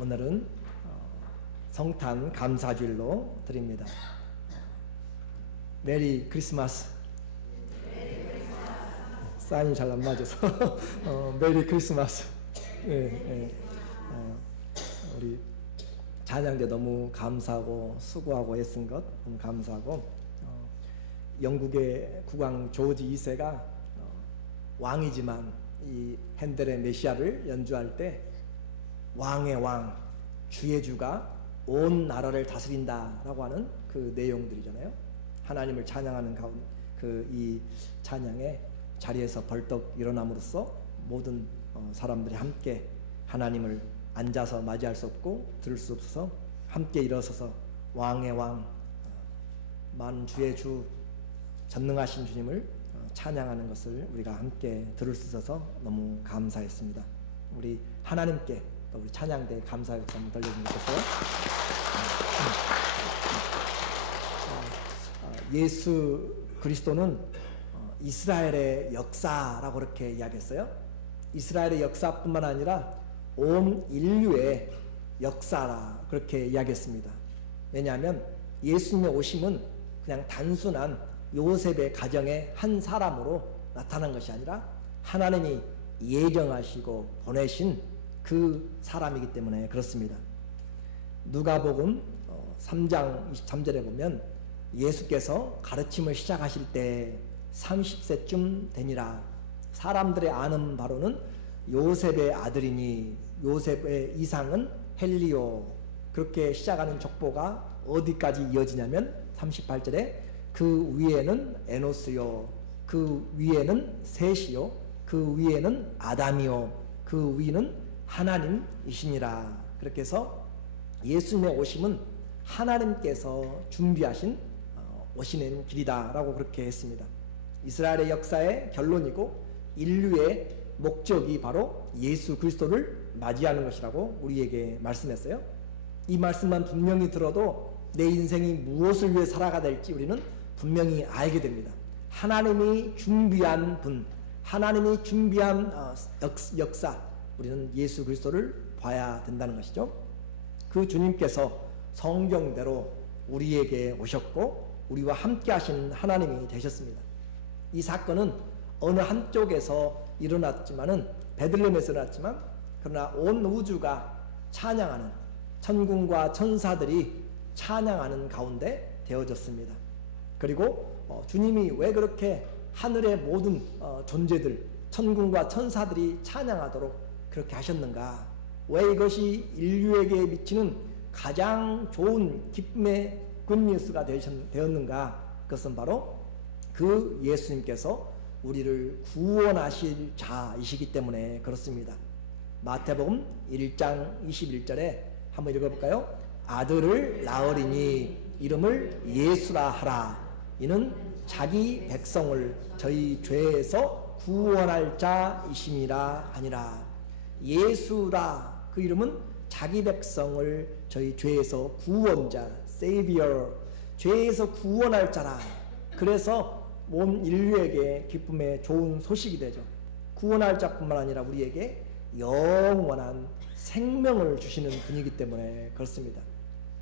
오늘은 성탄 감사주일로 드립니다. 메리 크리스마스. 사인이 잘 안 맞아서 메리 크리스마스. 우리 찬양대 너무 감사하고 수고하고 애쓴 것 너무 감사하고, 영국의 국왕 조지 2세가 왕이지만 이 핸델의 메시아를 연주할 때 왕의 왕, 주의 주가 온 나라를 다스린다라고 하는 그 내용들이잖아요. 하나님을 찬양하는 가운데 이 찬양의 자리에서 벌떡 일어남으로써 모든 사람들이 함께 하나님을 앉아서 맞이할 수 없고 들을 수 없어서 함께 일어서서 왕의 왕, 만주의 주, 전능하신 주님을 찬양하는 것을 우리가 함께 들을 수 있어서 너무 감사했습니다. 우리 하나님께 또 우리 찬양대에 감사의 박수 한번 돌려주면 좋겠어요. 예수 그리스도는 이스라엘의 역사라고 그렇게 이야기했어요. 이스라엘의 역사뿐만 아니라 온 인류의 역사라 그렇게 이야기했습니다. 왜냐하면 예수님의 오심은 그냥 단순한 요셉의 가정의 한 사람으로 나타난 것이 아니라 하나님이 예정하시고 보내신 그 사람이기 때문에 그렇습니다. 누가복음 3장 23절에 보면 예수께서 가르침을 시작하실 때 30세쯤 되니라. 사람들의 아는 바로는 요셉의 아들이니 요셉의 이상은 헬리오. 그렇게 시작하는 족보가 어디까지 이어지냐면 38절에 그 위에는 에노스요, 그 위에는 셋이요, 그 위에는 아담이요, 그 위는 하나님이시니라. 그렇게 해서 예수님의 오심은 하나님께서 준비하신 오시는 길이다라고 그렇게 했습니다. 이스라엘의 역사의 결론이고 인류의 목적이 바로 예수 그리스도를 맞이하는 것이라고 우리에게 말씀했어요. 이 말씀만 분명히 들어도 내 인생이 무엇을 위해 살아가야 될지 우리는 분명히 알게 됩니다. 하나님이 준비한 분, 하나님이 준비한 역사, 우리는 예수 그리스도를 봐야 된다는 것이죠. 그 주님께서 성경대로 우리에게 오셨고 우리와 함께 하신 하나님이 되셨습니다. 이 사건은 어느 한쪽에서 일어났지만은 베들레헴에서 일어났지만 그러나 온 우주가 찬양하는 천군과 천사들이 찬양하는 가운데 되어졌습니다. 그리고 주님이 왜 그렇게 하늘의 모든 존재들 천군과 천사들이 찬양하도록 그렇게 하셨는가? 왜 이것이 인류에게 미치는 가장 좋은 기쁨의 굿뉴스가 되었는가? 그것은 바로 그 예수님께서 우리를 구원하실 자이시기 때문에 그렇습니다. 마태복음 1장 21절에 한번 읽어볼까요? 아들을 낳으리니 이름을 예수라 하라. 이는 자기 백성을 저희 죄에서 구원할 자이심이라 하니라. 예수라, 그 이름은 자기 백성을 저희 죄에서 구원자, Savior, 죄에서 구원할 자라. 그래서 온 인류에게 기쁨의 좋은 소식이 되죠. 구원할 자뿐만 아니라 우리에게 영원한 생명을 주시는 분이기 때문에 그렇습니다.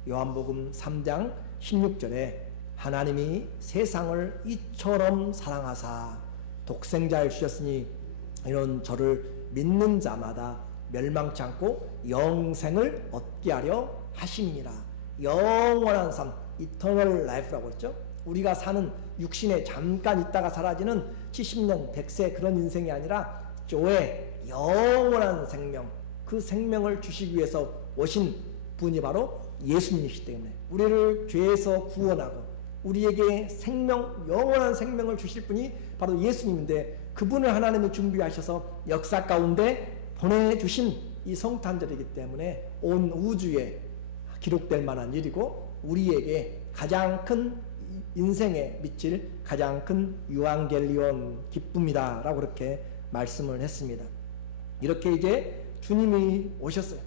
요한복음 3장 16절에 하나님이 세상을 이처럼 사랑하사 독생자를 주셨으니 이런 저를 믿는 자마다 멸망치 않고 영생을 얻게 하려 하심이라. 영원한 삶, Eternal Life라고 했죠. 우리가 사는 육신에 잠깐 있다가 사라지는 70년, 100세 그런 인생이 아니라 조의 영원한 생명, 그 생명을 주시기 위해서 오신 분이 바로 예수님이시기 때문에 우리를 죄에서 구원하고 우리에게 생명, 영원한 생명을 주실 분이 바로 예수님인데 그분을 하나님이 준비하셔서 역사 가운데 보내주신 이 성탄절이기 때문에 온 우주에 기록될 만한 일이고 우리에게 가장 큰 인생에 미칠 가장 큰 유앙겔리온 기쁨이다 라고 그렇게 말씀을 했습니다. 이렇게 이제 주님이 오셨어요.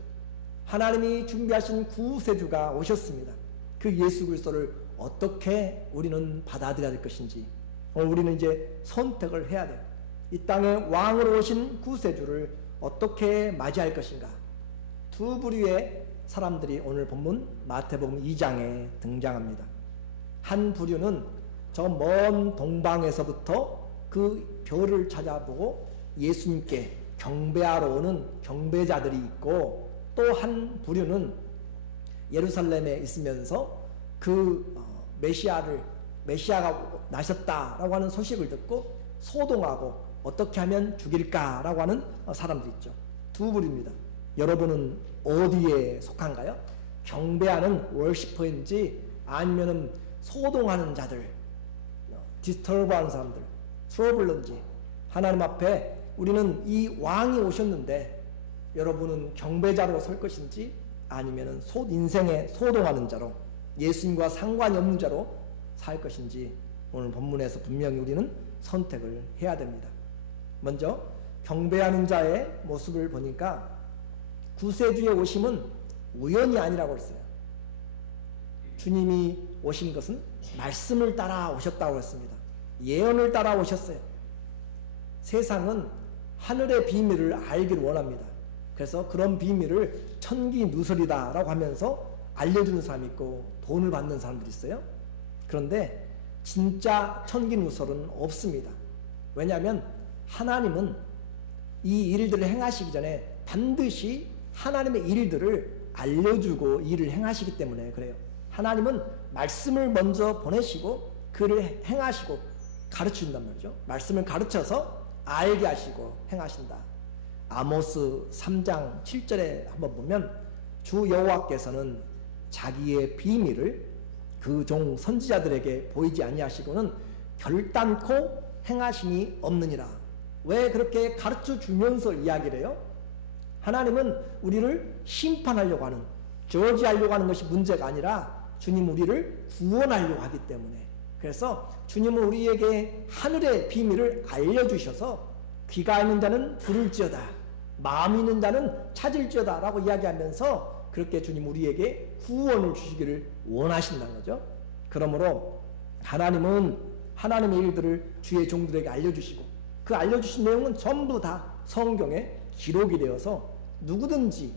하나님이 준비하신 구세주가 오셨습니다. 그 예수 그리스도를 어떻게 우리는 받아들여야 될 것인지 우리는 이제 선택을 해야 돼요. 이 땅에 왕으로 오신 구세주를 어떻게 맞이할 것인가? 두 부류의 사람들이 오늘 본문 마태복음 2장에 등장합니다. 한 부류는 저 먼 동방에서부터 그 별을 찾아보고 예수님께 경배하러 오는 경배자들이 있고, 또 한 부류는 예루살렘에 있으면서 그 메시아가 나셨다라고 하는 소식을 듣고 소동하고 어떻게 하면 죽일까라고 하는 사람들 있죠. 두 부류입니다. 여러분은 어디에 속한가요? 경배하는 월시퍼인지 아니면은 소동하는 자들, 디스터브하는 사람들, 트러블런지. 하나님 앞에 우리는 이 왕이 오셨는데 여러분은 경배자로 설 것인지 아니면은 인생에 소동하는 자로 예수님과 상관이 없는 자로 살 것인지 오늘 본문에서 분명히 우리는 선택을 해야 됩니다. 먼저 경배하는 자의 모습을 보니까 구세주의 오심은 우연이 아니라고 했어요. 주님이 오신 것은 말씀을 따라 오셨다고 했습니다. 예언을 따라 오셨어요. 세상은 하늘의 비밀을 알기를 원합니다. 그래서 그런 비밀을 천기누설이다라고 하면서 알려주는 사람이 있고 돈을 받는 사람들이 있어요. 그런데 진짜 천기누설은 없습니다. 왜냐하면 하나님은 이 일들을 행하시기 전에 반드시 하나님의 일들을 알려주고 일을 행하시기 때문에 그래요. 하나님은 말씀을 먼저 보내시고 그를 행하시고 가르쳐준단 말이죠. 말씀을 가르쳐서 알게 하시고 행하신다. 아모스 3장 7절에 한번 보면 주 여호와께서는 자기의 비밀을 그 종 선지자들에게 보이지 아니하시고는 결단코 행하심이 없느니라. 왜 그렇게 가르쳐 주면서 이야기를 해요? 하나님은 우리를 심판하려고 하는, 저지하려고 하는 것이 문제가 아니라 주님 우리를 구원하려고 하기 때문에, 그래서 주님은 우리에게 하늘의 비밀을 알려주셔서 귀가 있는 자는 들을지어다, 마음 있는 자는 찾을지어다 라고 이야기하면서 그렇게 주님 우리에게 구원을 주시기를 원하신다는 거죠. 그러므로 하나님은 하나님의 일들을 주의 종들에게 알려주시고 그 알려주신 내용은 전부 다 성경에 기록이 되어서 누구든지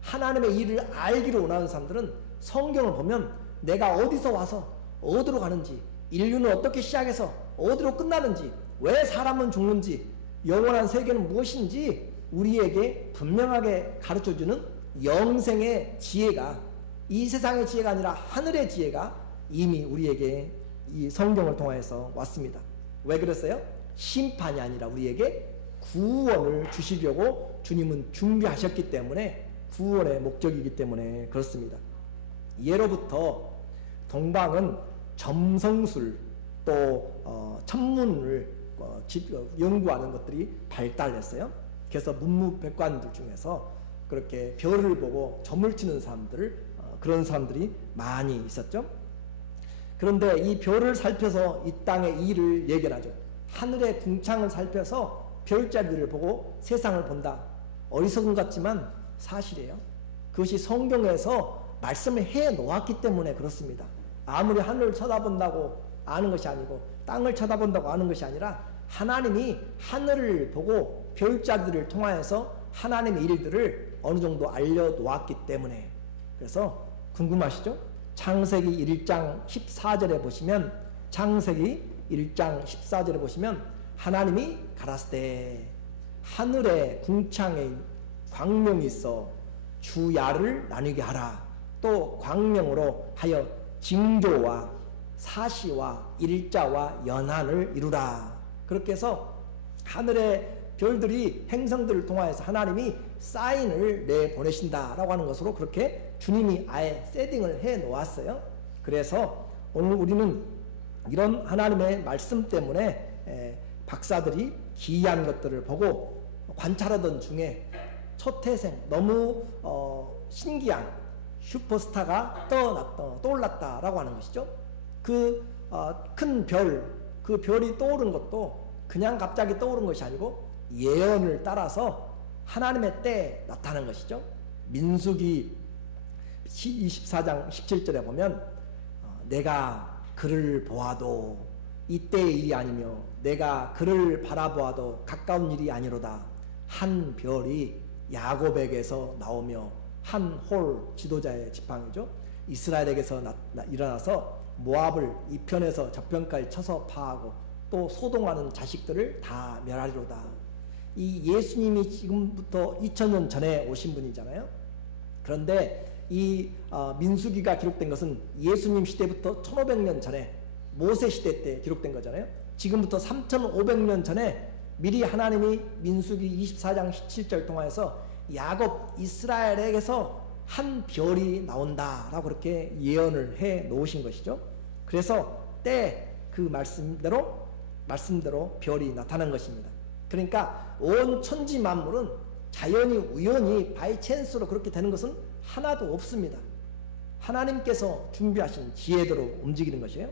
하나님의 일을 알기를 원하는 사람들은 성경을 보면 내가 어디서 와서 어디로 가는지, 인류는 어떻게 시작해서 어디로 끝나는지, 왜 사람은 죽는지, 영원한 세계는 무엇인지 우리에게 분명하게 가르쳐주는 영생의 지혜가, 이 세상의 지혜가 아니라 하늘의 지혜가 이미 우리에게 이 성경을 통해서 왔습니다. 왜 그랬어요? 심판이 아니라 우리에게 구원을 주시려고 주님은 준비하셨기 때문에, 구원의 목적이기 때문에 그렇습니다. 예로부터 동방은 점성술 또 천문을 연구하는 것들이 발달했어요. 그래서 문무백관들 중에서 그렇게 별을 보고 점을 치는 사람들, 그런 사람들이 많이 있었죠. 그런데 이 별을 살펴서 이 땅의 일을 예견하죠. 하늘의 궁창을 살펴서 별자리들을 보고 세상을 본다. 어리석은 것 같지만 사실이에요. 그것이 성경에서 말씀을 해 놓았기 때문에 그렇습니다. 아무리 하늘을 쳐다본다고 아는 것이 아니고 땅을 쳐다본다고 아는 것이 아니라 하나님이 하늘을 보고 별자들을 통하여서 하나님의 일들을 어느 정도 알려놓았기 때문에. 그래서 궁금하시죠? 창세기 1장 14절에 보시면, 창세기 1장 14절에 보시면 하나님이 가라사대 하늘에 궁창에 광명이 있어 주야를 나누게 하라. 또 광명으로 하여 징조와 사시와 일자와 연한을 이루라. 그렇게 해서 하늘의 별들이 행성들을 통하여서 하나님이 사인을 내보내신다라고 하는 것으로 그렇게 주님이 아예 세팅을 해 놓았어요. 그래서 오늘 우리는 이런 하나님의 말씀 때문에 박사들이 기이한 것들을 보고 관찰하던 중에 초태생, 너무 신기한 슈퍼스타가 떠올랐다라고 하는 것이죠. 그 큰 별, 그 별이 떠오른 것도 그냥 갑자기 떠오른 것이 아니고 예언을 따라서 하나님의 때에 나타난 것이죠. 민수기 24장 17절에 보면 내가 그를 보아도 이때의 일이 아니며 내가 그를 바라보아도 가까운 일이 아니로다. 한 별이 야곱에게서 나오며 한 홀 지도자의 지팡이죠. 이스라엘에게서 일어나서 모압을 이편에서 저편까지 쳐서 파하고 또 소동하는 자식들을 다 멸하리로다. 이 예수님이 지금부터 2000년 전에 오신 분이잖아요. 그런데 이 민수기가 기록된 것은 예수님 시대부터 1500년 전에 모세 시대 때 기록된 거잖아요. 지금부터 3500년 전에 미리 하나님이 민수기 24장 17절 통하여서 야곱 이스라엘에게서 한 별이 나온다라고 그렇게 예언을 해 놓으신 것이죠. 그래서 때 그 말씀대로 별이 나타난 것입니다. 그러니까 온 천지 만물은 자연히 우연히 바이 찬스로 그렇게 되는 것은 하나도 없습니다. 하나님께서 준비하신 지혜대로 움직이는 것이에요.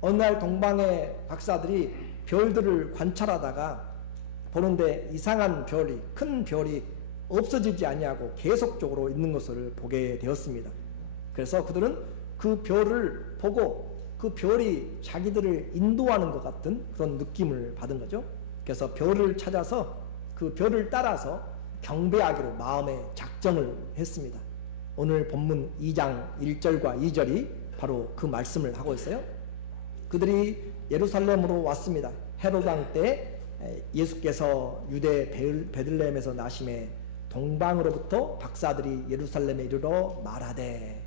어느 날 동방의 박사들이 별들을 관찰하다가 보는데 이상한 별이, 큰 별이 없어지지 아니하고 계속적으로 있는 것을 보게 되었습니다. 그래서 그들은 그 별을 보고 그 별이 자기들을 인도하는 것 같은 그런 느낌을 받은 거죠. 그래서 별을 찾아서 그 별을 따라서 경배하기로 마음에 작정을 했습니다. 오늘 본문 2장 1절과 2절이 바로 그 말씀을 하고 있어요. 그들이 예루살렘으로 왔습니다. 헤롯 왕 때 예수께서 유대 베들레헴에서 나심에 동방으로부터 박사들이 예루살렘에 이르러 말하되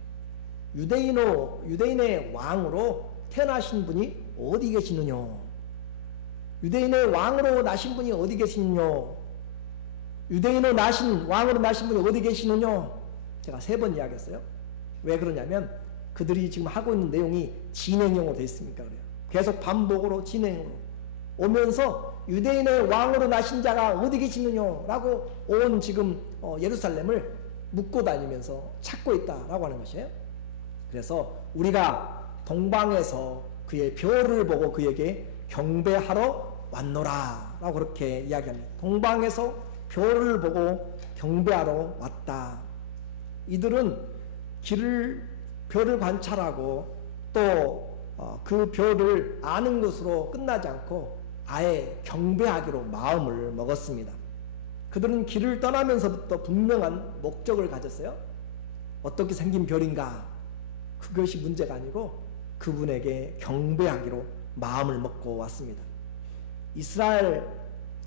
유대인의 왕으로 태어나신 분이 어디 계시느냐? 유대인의 왕으로 나신 분이 어디 계시느냐? 유대인으로 왕으로 나신 분이 어디 계시느냐? 제가 3번 이야기했어요. 왜 그러냐면 그들이 지금 하고 있는 내용이 진행형으로 되어 있으니까 그래요. 계속 반복으로 진행으로 오면서 유대인의 왕으로 나신 자가 어디 계시느냐라고 온 지금 예루살렘을 묻고 다니면서 찾고 있다라고 하는 것이에요. 그래서 우리가 동방에서 그의 별을 보고 그에게 경배하러 왔노라 라고 그렇게 이야기합니다. 동방에서 별을 보고 경배하러 왔다. 이들은 별을 관찰하고 또 그 별을 아는 것으로 끝나지 않고 아예 경배하기로 마음을 먹었습니다. 그들은 길을 떠나면서부터 분명한 목적을 가졌어요. 어떻게 생긴 별인가? 그것이 문제가 아니고 그분에게 경배하기로 마음을 먹고 왔습니다.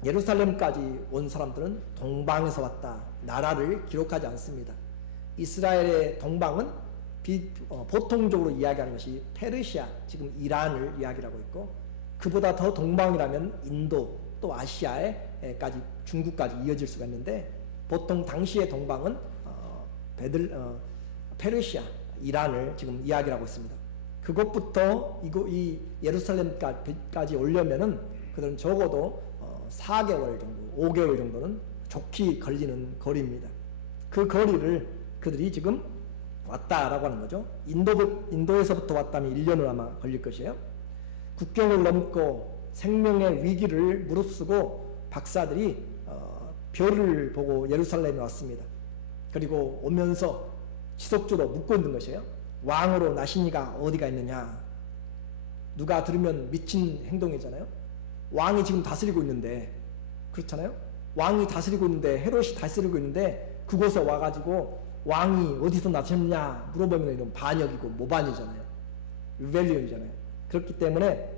예루살렘까지 온 사람들은 동방에서 왔다. 나라를 기록하지 않습니다. 이스라엘의 동방은 보통적으로 이야기하는 것이 페르시아, 지금 이란을 이야기하고 있고 그보다 더 동방이라면 인도 또 아시아에까지 중국까지 이어질 수가 있는데 보통 당시의 동방은 페르시아, 이란을 지금 이야기하고 있습니다. 그것부터 이 예루살렘까지 오려면은 그들은 적어도 4개월 정도, 5개월 정도는 좋게 걸리는 거리입니다. 그 거리를 그들이 지금 왔다라고 하는 거죠. 인도에서부터 왔다면 1년은 아마 걸릴 것이에요. 국경을 넘고 생명의 위기를 무릅쓰고 박사들이 별을 보고 예루살렘에 왔습니다. 그리고 오면서 지속적으로 묻고 있는 것이에요. 왕으로 나신 이가 어디가 있느냐? 누가 들으면 미친 행동이잖아요. 왕이 지금 다스리고 있는데, 그렇잖아요. 왕이 다스리고 있는데, 헤롯이 다스리고 있는데 그곳에 와가지고 왕이 어디서 나셨냐 물어보면 이런 반역이고 모반이잖아요. 리벨리언이잖아요. 그렇기 때문에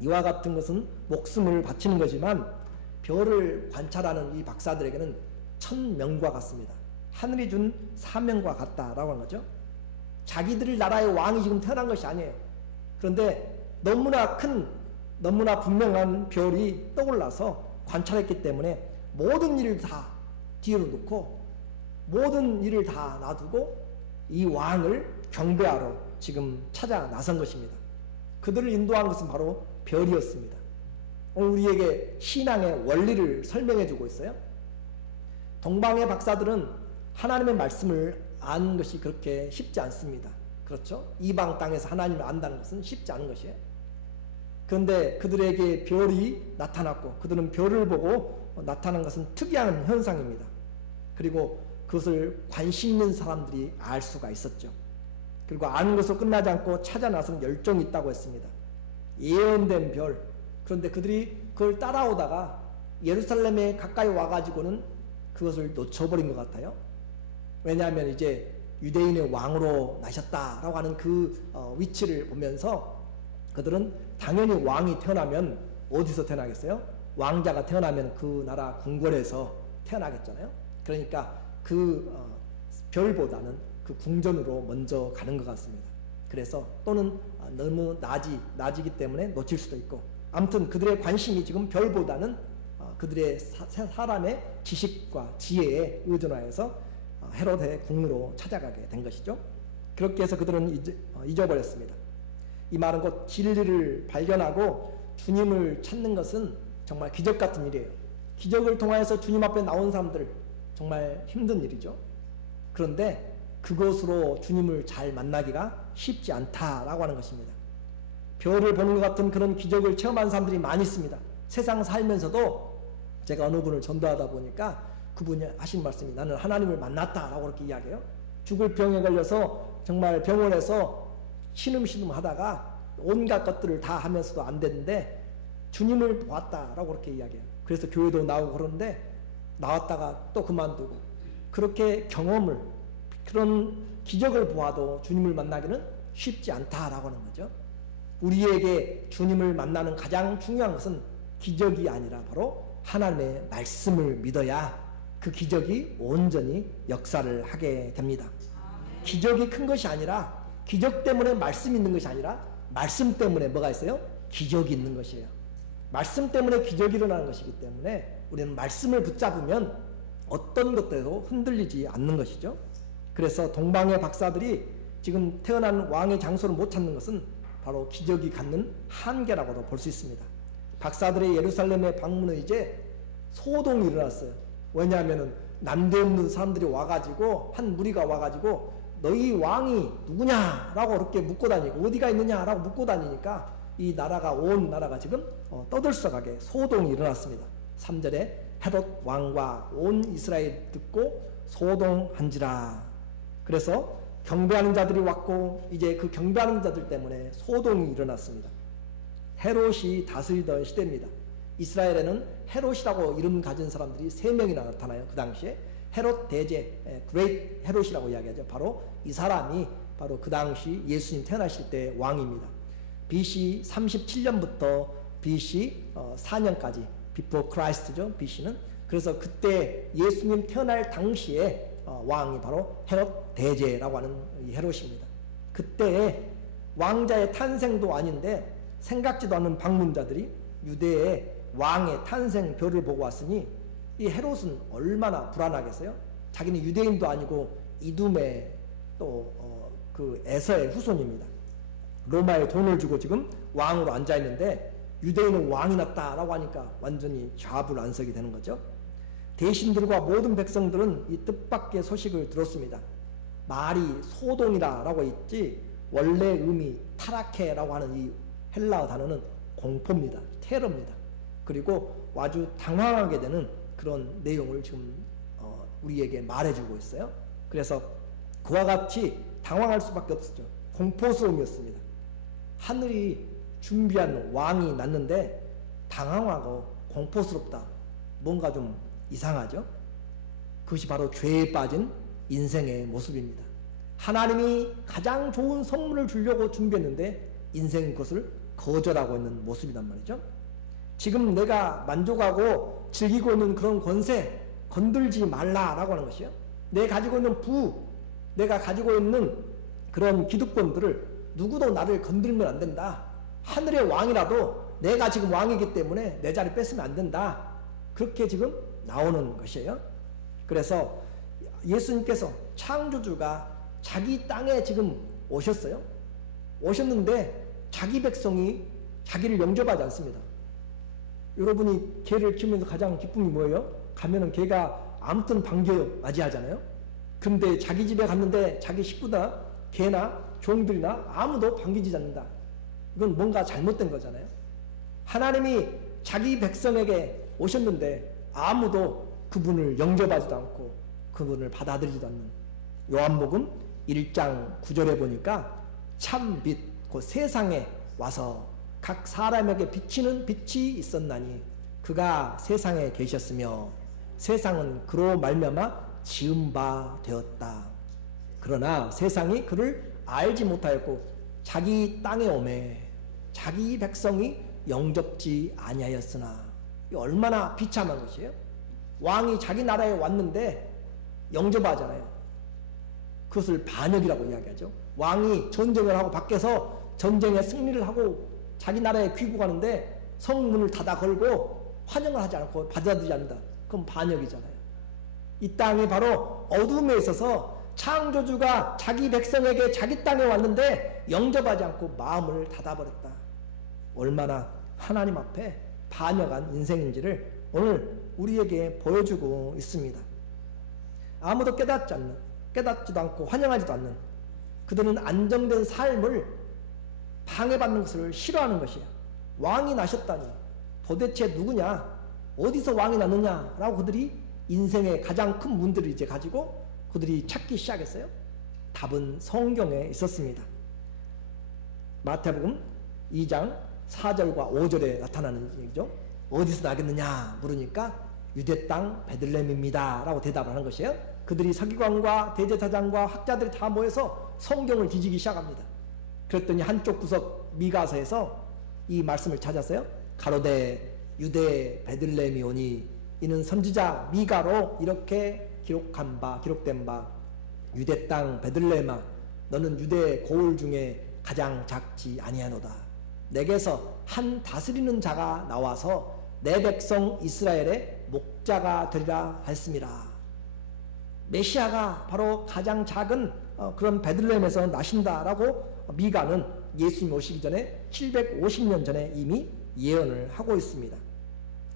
이와 같은 것은 목숨을 바치는 거지만 별을 관찰하는 이 박사들에게는 천명과 같습니다. 하늘이 준 사명과 같다라고 하는 거죠. 자기들 나라의 왕이 지금 태어난 것이 아니에요. 그런데 너무나 큰, 너무나 분명한 별이 떠올라서 관찰했기 때문에 모든 일을 다 뒤로 놓고 모든 일을 다 놔두고 이 왕을 경배하러 지금 찾아 나선 것입니다. 그들을 인도한 것은 바로 별이었습니다. 오늘 우리에게 신앙의 원리를 설명해 주고 있어요. 동방의 박사들은 하나님의 말씀을 아는 것이 그렇게 쉽지 않습니다. 그렇죠? 이방 땅에서 하나님을 안다는 것은 쉽지 않은 것이에요. 그런데 그들에게 별이 나타났고 그들은 별을 보고 나타난 것은 특이한 현상입니다. 그리고 그것을 관심 있는 사람들이 알 수가 있었죠. 그리고 아는 것으로 끝나지 않고 찾아 나선 열정이 있다고 했습니다. 예언된 별. 그런데 그들이 그걸 따라오다가 예루살렘에 가까이 와가지고는 그것을 놓쳐버린 것 같아요. 왜냐하면 이제 유대인의 왕으로 나셨다라고 하는 그 위치를 보면서 그들은 당연히 왕이 태어나면 어디서 태어나겠어요? 왕자가 태어나면 그 나라 궁궐에서 태어나겠잖아요. 그러니까 그 별보다는 그 궁전으로 먼저 가는 것 같습니다. 그래서 또는 너무 낮이기 때문에 놓칠 수도 있고, 아무튼 그들의 관심이 지금 별보다는 그들의 사람의 지식과 지혜에 의존하여서 헤롯의 궁으로 찾아가게 된 것이죠. 그렇게 해서 그들은 잊어버렸습니다. 이 말은 곧 진리를 발견하고 주님을 찾는 것은 정말 기적 같은 일이에요. 기적을 통하여서 주님 앞에 나온 사람들 정말 힘든 일이죠. 그런데 그것으로 주님을 잘 만나기가 쉽지 않다라고 하는 것입니다. 별을 보는 것 같은 그런 기적을 체험한 사람들이 많이 있습니다. 세상 살면서도 제가 어느 분을 전도하다 보니까 그분이 하신 말씀이 나는 하나님을 만났다라고 그렇게 이야기해요. 죽을 병에 걸려서 정말 병원에서 신음신음 하다가 온갖 것들을 다 하면서도 안 되는데 주님을 보았다라고 그렇게 이야기해요. 그래서 교회도 나오고 그러는데 나왔다가 또 그만두고, 그렇게 경험을, 그런 기적을 보아도 주님을 만나기는 쉽지 않다라고 하는 거죠. 우리에게 주님을 만나는 가장 중요한 것은 기적이 아니라 바로 하나님의 말씀을 믿어야 그 기적이 온전히 역사를 하게 됩니다. 기적이 큰 것이 아니라, 기적 때문에 말씀이 있는 것이 아니라 말씀 때문에 뭐가 있어요? 기적이 있는 것이에요. 말씀 때문에 기적이 일어나는 것이기 때문에 우리는 말씀을 붙잡으면 어떤 것들도 흔들리지 않는 것이죠. 그래서 동방의 박사들이 지금 태어난 왕의 장소를 못 찾는 것은 바로 기적이 갖는 한계라고도 볼 수 있습니다. 박사들의 예루살렘의 방문은 이제 소동이 일어났어요. 왜냐하면 난데없는 사람들이 와가지고, 한 무리가 와가지고 너희 왕이 누구냐라고 그렇게 묻고 다니고, 어디가 있느냐라고 묻고 다니니까 이 나라가, 온 나라가 지금 떠들썩하게 소동이 일어났습니다. 3절에 헤롯 왕과 온 이스라엘 듣고 소동한지라. 그래서 경배하는 자들이 왔고, 이제 그 경배하는 자들 때문에 소동이 일어났습니다. 헤롯이 다스리던 시대입니다. 이스라엘에는 헤롯이라고 이름 가진 사람들이 3명이나 나타나요. 그 당시에 헤롯 대제, 그레이트 헤롯이라고 이야기하죠. 바로 이 사람이 바로 그 당시 예수님 태어나실 때 왕입니다. BC 37년부터 BC 4년까지, before Christ죠. BC는. 그래서 그때 예수님 태어날 당시에 왕이 바로 헤롯 대제라고 하는 이 헤롯입니다. 그때 왕자의 탄생도 아닌데 생각지도 않은 방문자들이 유대의 왕의 탄생별을 보고 왔으니 이 헤롯은 얼마나 불안하겠어요? 자기는 유대인도 아니고 이둠의 또 그 에서의 후손입니다. 로마에 돈을 주고 지금 왕으로 앉아 있는데 유대인은 왕이 났다라고 하니까 완전히 좌불안석이 되는 거죠. 대신들과 모든 백성들은 이 뜻밖의 소식을 들었습니다. 말이 소동이라고 있지 원래 의미 타라케라고 하는 이 헬라어 단어는 공포입니다. 테러입니다. 그리고 아주 당황하게 되는 그런 내용을 지금 우리에게 말해주고 있어요. 그래서 그와 같이 당황할 수밖에 없었죠. 공포스러움이었습니다. 하늘이 준비한 왕이 났는데 당황하고 공포스럽다. 뭔가 좀 이상하죠? 그것이 바로 죄에 빠진 인생의 모습입니다. 하나님이 가장 좋은 선물을 주려고 준비했는데 인생은 그것을 거절하고 있는 모습이란 말이죠. 지금 내가 만족하고 즐기고 있는 그런 권세 건들지 말라라고 하는 것이요. 내가 가지고 있는 내가 가지고 있는 그런 기득권들을 누구도 나를 건들면 안 된다. 하늘의 왕이라도 내가 지금 왕이기 때문에 내 자리 뺏으면 안 된다. 그렇게 지금 나오는 것이에요. 그래서 예수님께서 창조주가 자기 땅에 지금 오셨어요. 오셨는데 자기 백성이 자기를 영접하지 않습니다. 여러분이 개를 키우면서 가장 기쁨이 뭐예요? 가면은 개가 아무튼 반겨 맞이하잖아요. 근데 자기 집에 갔는데 자기 식구나 개나 종들이나 아무도 반기지 않는다. 이건 뭔가 잘못된 거잖아요. 하나님이 자기 백성에게 오셨는데 아무도 그분을 영접하지도 않고 그분을 받아들이지도 않는, 요한복음 1장 9절에 보니까 참 빛, 그 세상에 와서 각 사람에게 비치는 빛이 있었나니 그가 세상에 계셨으며 세상은 그로 말미암아 지은 바 되었다. 그러나 세상이 그를 알지 못하였고 자기 땅에 오매 자기 백성이 영접지 아니하였으나. 이 얼마나 비참한 것이에요. 왕이 자기 나라에 왔는데 영접하잖아요. 그것을 반역이라고 이야기하죠. 왕이 전쟁을 하고 밖에서 전쟁에 승리를 하고 자기 나라에 귀국하는데 성문을 닫아 걸고 환영을 하지 않고 받아들이지 않는다. 그럼 반역이잖아요. 이 땅이 바로 어둠에 있어서 창조주가 자기 백성에게 자기 땅에 왔는데 영접하지 않고 마음을 닫아버렸다. 얼마나 하나님 앞에 반역한 인생인지를 오늘 우리에게 보여주고 있습니다. 아무도 깨닫지도 않고 환영하지도 않는 그들은 안정된 삶을 방해받는 것을 싫어하는 것이에요. 왕이 나셨다니 도대체 누구냐, 어디서 왕이 났느냐라고 그들이 인생의 가장 큰 문제를 이제 가지고 그들이 찾기 시작했어요. 답은 성경에 있었습니다. 마태복음 2장 4절과 5절에 나타나는 얘기죠. 어디서 나겠느냐 물으니까 유대 땅 베들레헴입니다 라고 대답을 하는 것이에요. 그들이 서기관과 대제사장과 학자들이 다 모여서 성경을 뒤지기 시작합니다. 그랬더니 한쪽 구석 미가서에서 이 말씀을 찾았어요. 가로되 유대 베들레헴이 오니 이는 선지자 미가로 이렇게 기록된 바 유대 땅 베들레헴아 너는 유대 고을 중에 가장 작지 아니하노다. 내게서 한 다스리는 자가 나와서 내 백성 이스라엘의 목자가 되리라 했습니다. 메시아가 바로 가장 작은 그런 베들레헴에서 나신다라고 미가는 예수님 오시기 전에 750년 전에 이미 예언을 하고 있습니다.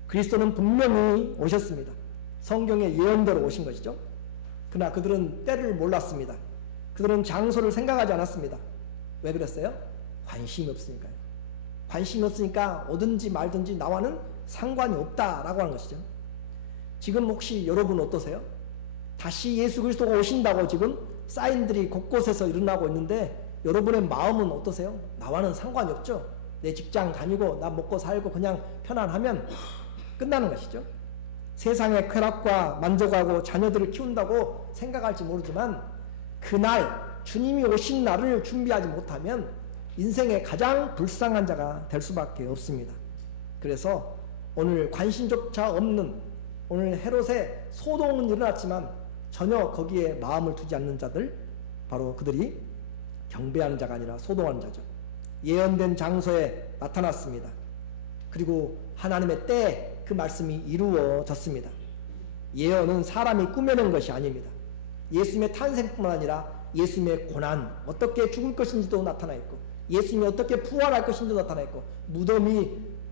그리스도는 분명히 오셨습니다. 성경의 예언대로 오신 것이죠. 그러나 그들은 때를 몰랐습니다. 그들은 장소를 생각하지 않았습니다. 왜 그랬어요? 관심이 없으니까요. 관심이 없으니까 오든지 말든지 나와는 상관이 없다라고 하는 것이죠. 지금 혹시 여러분 어떠세요? 다시 예수 그리스도가 오신다고 지금 사인들이 곳곳에서 일어나고 있는데 여러분의 마음은 어떠세요? 나와는 상관이 없죠. 내 직장 다니고 나 먹고 살고 그냥 편안하면 끝나는 것이죠. 세상의 쾌락과 만족하고 자녀들을 키운다고 생각할지 모르지만 그날 주님이 오신 날을 준비하지 못하면 인생의 가장 불쌍한 자가 될 수밖에 없습니다. 그래서 오늘 관심조차 없는 오늘 헤롯의 소동은 일어났지만 전혀 거기에 마음을 두지 않는 자들, 바로 그들이 경배하는 자가 아니라 소동하는 자죠. 예언된 장소에 나타났습니다. 그리고 하나님의 때에 그 말씀이 이루어졌습니다. 예언은 사람이 꾸며낸 것이 아닙니다. 예수님의 탄생뿐만 아니라 예수님의 고난, 어떻게 죽을 것인지도 나타나 있고 예수님이 어떻게 부활할 것인지도 나타나 있고 무덤이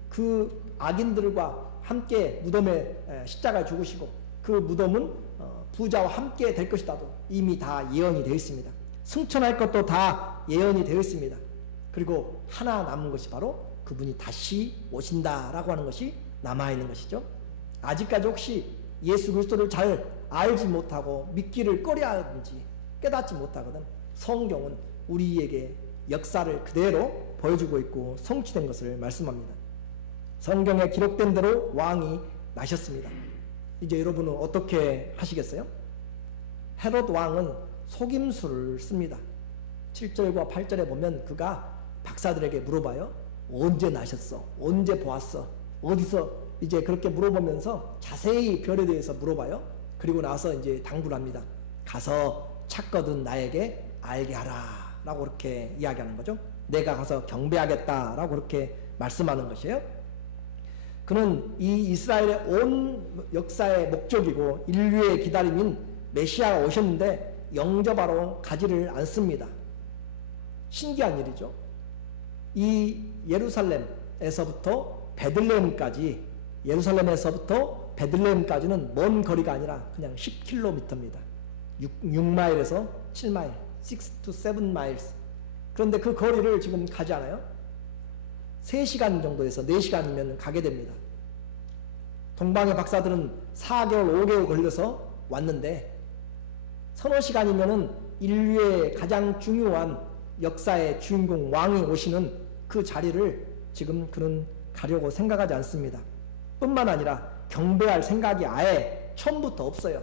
그 악인들과 함께 무덤에 십자가에 죽으시고 그 무덤은 부자와 함께 될 것이다도 이미 다 예언이 되어 있습니다. 승천할 것도 다 예언이 되어 있습니다. 그리고 하나 남은 것이 바로 그분이 다시 오신다라고 하는 것이 남아있는 것이죠. 아직까지 혹시 예수 그리스도를 잘 알지 못하고 믿기를 꺼려하든지 깨닫지 못하거든 성경은 우리에게 역사를 그대로 보여주고 있고 성취된 것을 말씀합니다. 성경에 기록된 대로 왕이 나셨습니다. 이제 여러분은 어떻게 하시겠어요? 헤롯 왕은 속임수를 씁니다. 7절과 8절에 보면 그가 박사들에게 물어봐요. 언제 나셨어? 언제 보았어? 어디서? 이제 그렇게 물어보면서 자세히 별에 대해서 물어봐요. 그리고 나서 이제 당부를 합니다. 가서 찾거든 나에게 알게 하라 라고 그렇게 이야기하는 거죠. 내가 가서 경배하겠다 라고 그렇게 말씀하는 것이에요. 그는 이 이스라엘의 온 역사의 목적이고 인류의 기다림인 메시아가 오셨는데 영접하러 가지를 않습니다. 신기한 일이죠. 이 예루살렘에서부터 베들레헴까지는 먼 거리가 아니라 그냥 10km입니다. 6마일에서 7마일, 6 to 7 miles. 그런데 그 거리를 지금 가지 않아요. 3시간 정도에서 4시간이면 가게 됩니다. 동방의 박사들은 4개월, 5개월 걸려서 왔는데 서너 시간이면은 인류의 가장 중요한 역사의 주인공 왕이 오시는 그 자리를 지금 그는 가려고 생각하지 않습니다. 뿐만 아니라 경배할 생각이 아예 처음부터 없어요.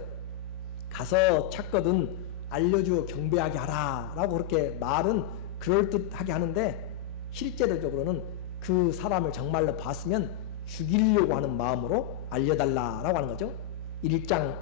가서 찾거든 알려주어 경배하게 하라 라고 그렇게 말은 그럴듯하게 하는데, 실제적으로는 그 사람을 정말로 봤으면 죽이려고 하는 마음으로 알려달라라고 하는 거죠. 2장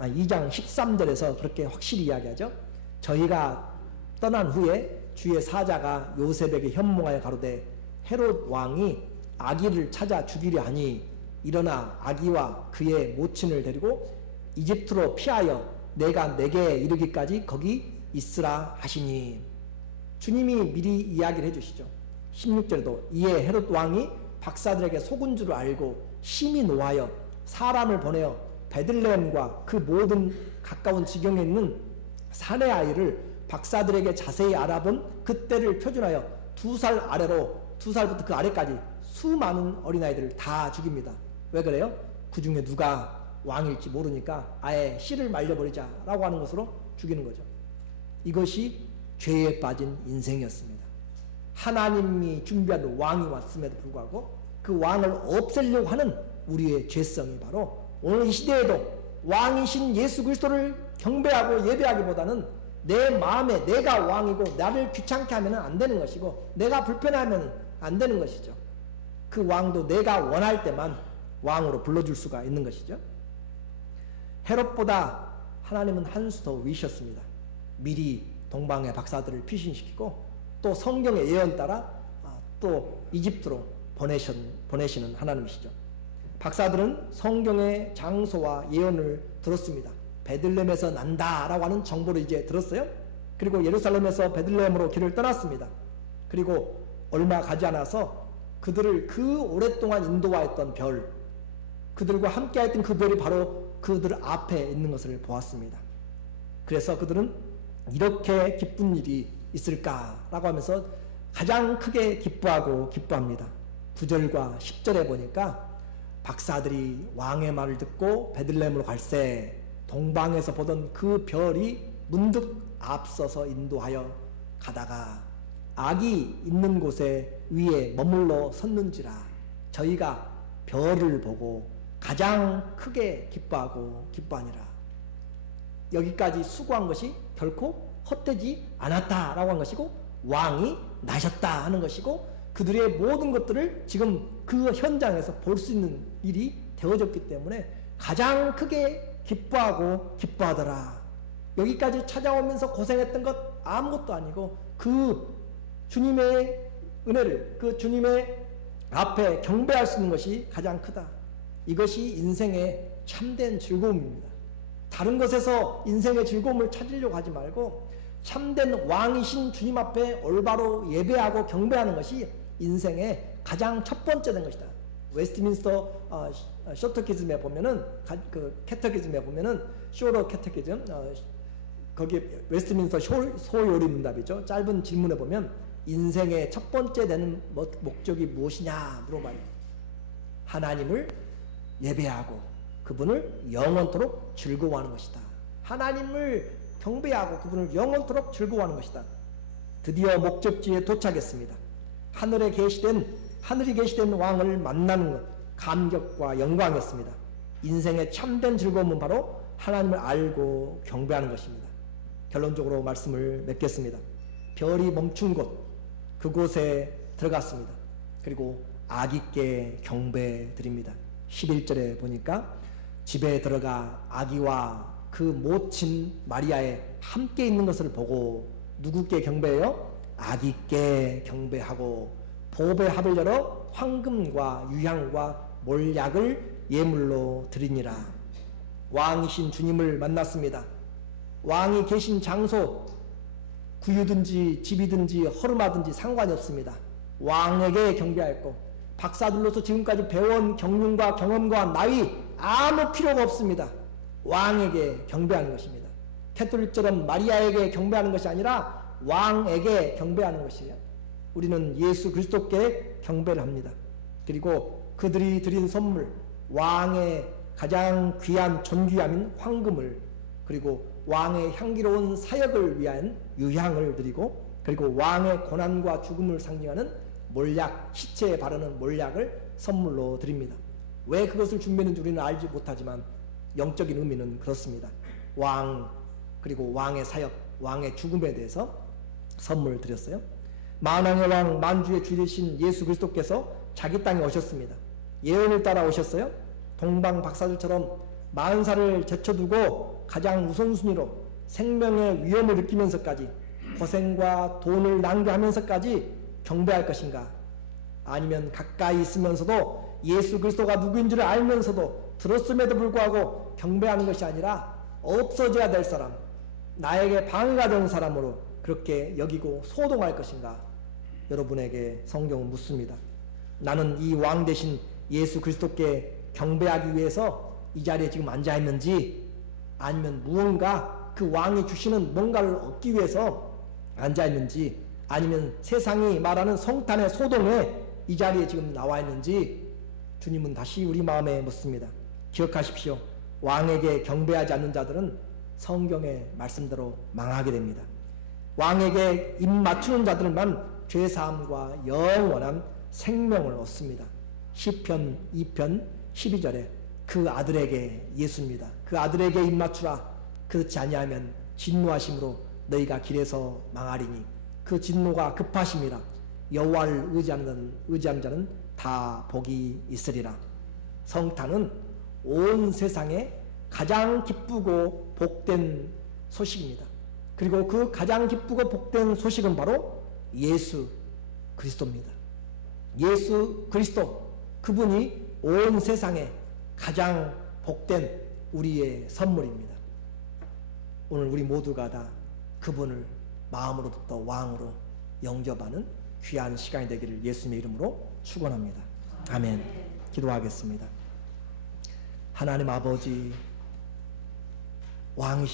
13절에서 그렇게 확실히 이야기하죠. 저희가 떠난 후에 주의 사자가 요셉에게 현몽하여 가로되 헤롯 왕이 아기를 찾아 죽이려 하니 일어나 아기와 그의 모친을 데리고 이집트로 피하여 내가 내게 이르기까지 거기 있으라 하시니. 주님이 미리 이야기를 해주시죠. 16절에도 이에 헤롯 왕이 박사들에게 속은 줄 알고 심히 노하여 사람을 보내어 베들레헴과 그 모든 가까운 지경에 있는 사내 아이를 박사들에게 자세히 알아본 그때를 표준하여 2살 아래로 2살부터 그 아래까지 수많은 어린아이들을 다 죽입니다. 왜 그래요? 그 중에 누가 왕일지 모르니까 아예 씨를 말려버리자라고 하는 것으로 죽이는 거죠. 이것이 죄에 빠진 인생이었습니다. 하나님이 준비한 왕이 왔음에도 불구하고 그 왕을 없애려고 하는 우리의 죄성이 바로 오늘 이 시대에도 왕이신 예수 그리스도를 경배하고 예배하기보다는 내 마음에 내가 왕이고 나를 귀찮게 하면 안 되는 것이고 내가 불편하면 안 되는 것이죠. 그 왕도 내가 원할 때만 왕으로 불러줄 수가 있는 것이죠. 헤롯보다 하나님은 한 수 더 위셨습니다. 미리 동방의 박사들을 피신시키고 또 성경의 예언 따라 또 이집트로 보내시는 하나님이시죠. 박사들은 성경의 장소와 예언을 들었습니다. 베들레헴에서 난다라고 하는 정보를 이제 들었어요. 그리고 예루살렘에서 베들레헴으로 길을 떠났습니다. 그리고 얼마 가지 않아서 그들을 그 오랫동안 인도하였던 별, 그들과 함께했던 그 별이 바로 그들 앞에 있는 것을 보았습니다. 그래서 그들은 이렇게 기쁜 일이 있을까라고 하면서 가장 크게 기뻐합니다. 9절과 10절에 보니까 박사들이 왕의 말을 듣고 베들레헴으로 갈새 동방에서 보던 그 별이 문득 앞서서 인도하여 가다가 아기 있는 곳에 위에 머물러 섰는지라. 저희가 별을 보고 가장 크게 기뻐하니라. 여기까지 수고한 것이 결코 헛되지 않았다라고 한 것이고 왕이 나셨다 하는 것이고 그들의 모든 것들을 지금 그 현장에서 볼 수 있는 일이 되어졌기 때문에 가장 크게 기뻐하더라. 여기까지 찾아오면서 고생했던 것 아무것도 아니고 그 주님의 은혜를, 그 주님의 앞에 경배할 수 있는 것이 가장 크다. 이것이 인생의 참된 즐거움입니다. 다른 것에서 인생의 즐거움을 찾으려고 하지 말고 참된 왕이신 주님 앞에 올바로 예배하고 경배하는 것이 인생의 가장 첫 번째 된 것이다. 웨스트민스터 쇼터키즘에 보면은 그 캐터키즘에 보면은 쇼러 캐터키즘 거기 웨스트민스터 소요리 문답이죠. 짧은 질문에 보면 인생의 첫 번째 되는 목적이 무엇이냐 물어봐요. 하나님을 예배하고 그분을 영원토록 즐거워하는 것이다. 하나님을 경배하고 그분을 영원토록 즐거워하는 것이다. 드디어 목적지에 도착했습니다. 하늘이 계시된 왕을 만나는 것, 감격과 영광이었습니다. 인생의 참된 즐거움은 바로 하나님을 알고 경배하는 것입니다. 결론적으로 말씀을 맺겠습니다. 별이 멈춘 곳, 그곳에 들어갔습니다. 그리고 아기께 경배 드립니다. 11절에 보니까 집에 들어가 아기와 그 모친 마리아에 함께 있는 것을 보고 누구께 경배해요? 아기께 경배하고 보배 합을 열어 황금과 유향과 몰약을 예물로 드리니라. 왕이신 주님을 만났습니다. 왕이 계신 장소, 구유든지 집이든지 허름하든지 상관이 없습니다. 왕에게 경배하였고 박사들로서 지금까지 배워온 경륜과 경험과 나이 아무 필요가 없습니다. 왕에게 경배하는 것입니다. 캐톨릭처럼 마리아에게 경배하는 것이 아니라 왕에게 경배하는 것이에요. 우리는 예수 그리스도께 경배를 합니다. 그리고 그들이 드린 선물, 왕의 가장 귀한 존귀함인 황금을, 그리고 왕의 향기로운 사역을 위한 유향을 드리고, 그리고 왕의 고난과 죽음을 상징하는 몰약, 시체에 바르는 몰약을 선물로 드립니다. 왜 그것을 준비했는지 우리는 알지 못하지만 영적인 의미는 그렇습니다. 왕 그리고 왕의 사역, 왕의 죽음에 대해서 선물을 드렸어요. 만왕의 왕 만주의 주 되신 예수 그리스도께서 자기 땅에 오셨습니다. 예언을 따라 오셨어요. 동방 박사들처럼 40살을 제쳐두고 가장 우선순위로 생명의 위험을 느끼면서까지 고생과 돈을 낭비하면서까지 경배할 것인가? 아니면 가까이 있으면서도 예수 그리스도가 누구인 줄 알면서도 들었음에도 불구하고 경배하는 것이 아니라 없어져야 될 사람, 나에게 방해가 되는 사람으로 그렇게 여기고 소동할 것인가? 여러분에게 성경은 묻습니다. 나는 이 왕 대신 예수 그리스도께 경배하기 위해서 이 자리에 지금 앉아 있는지, 아니면 무언가 그 왕이 주시는 뭔가를 얻기 위해서 앉아 있는지, 아니면 세상이 말하는 성탄의 소동에 이 자리에 지금 나와 있는지 주님은 다시 우리 마음에 묻습니다. 기억하십시오. 왕에게 경배하지 않는 자들은 성경의 말씀대로 망하게 됩니다. 왕에게 입 맞추는 자들만 죄사함과 영원한 생명을 얻습니다. 시편 2편 12절에 그 아들에게 예수입니다. 그 아들에게 입 맞추라. 그렇지 아니하면 진노하심으로 너희가 길에서 망하리니 그 진노가 급하심이라. 여호와를 의지하는 자는 다 복이 있으리라. 성탄은 온 세상에 가장 기쁘고 복된 소식입니다. 그리고 그 가장 기쁘고 복된 소식은 바로 예수 그리스도입니다. 예수 그리스도, 그분이 온 세상에 가장 복된 우리의 선물입니다. 오늘 우리 모두가 다 그분을 마음으로부터 왕으로 영접하는 귀한 시간이 되기를 예수님의 이름으로 축원합니다. 아멘. 기도하겠습니다. 하나님 아버지, 왕이신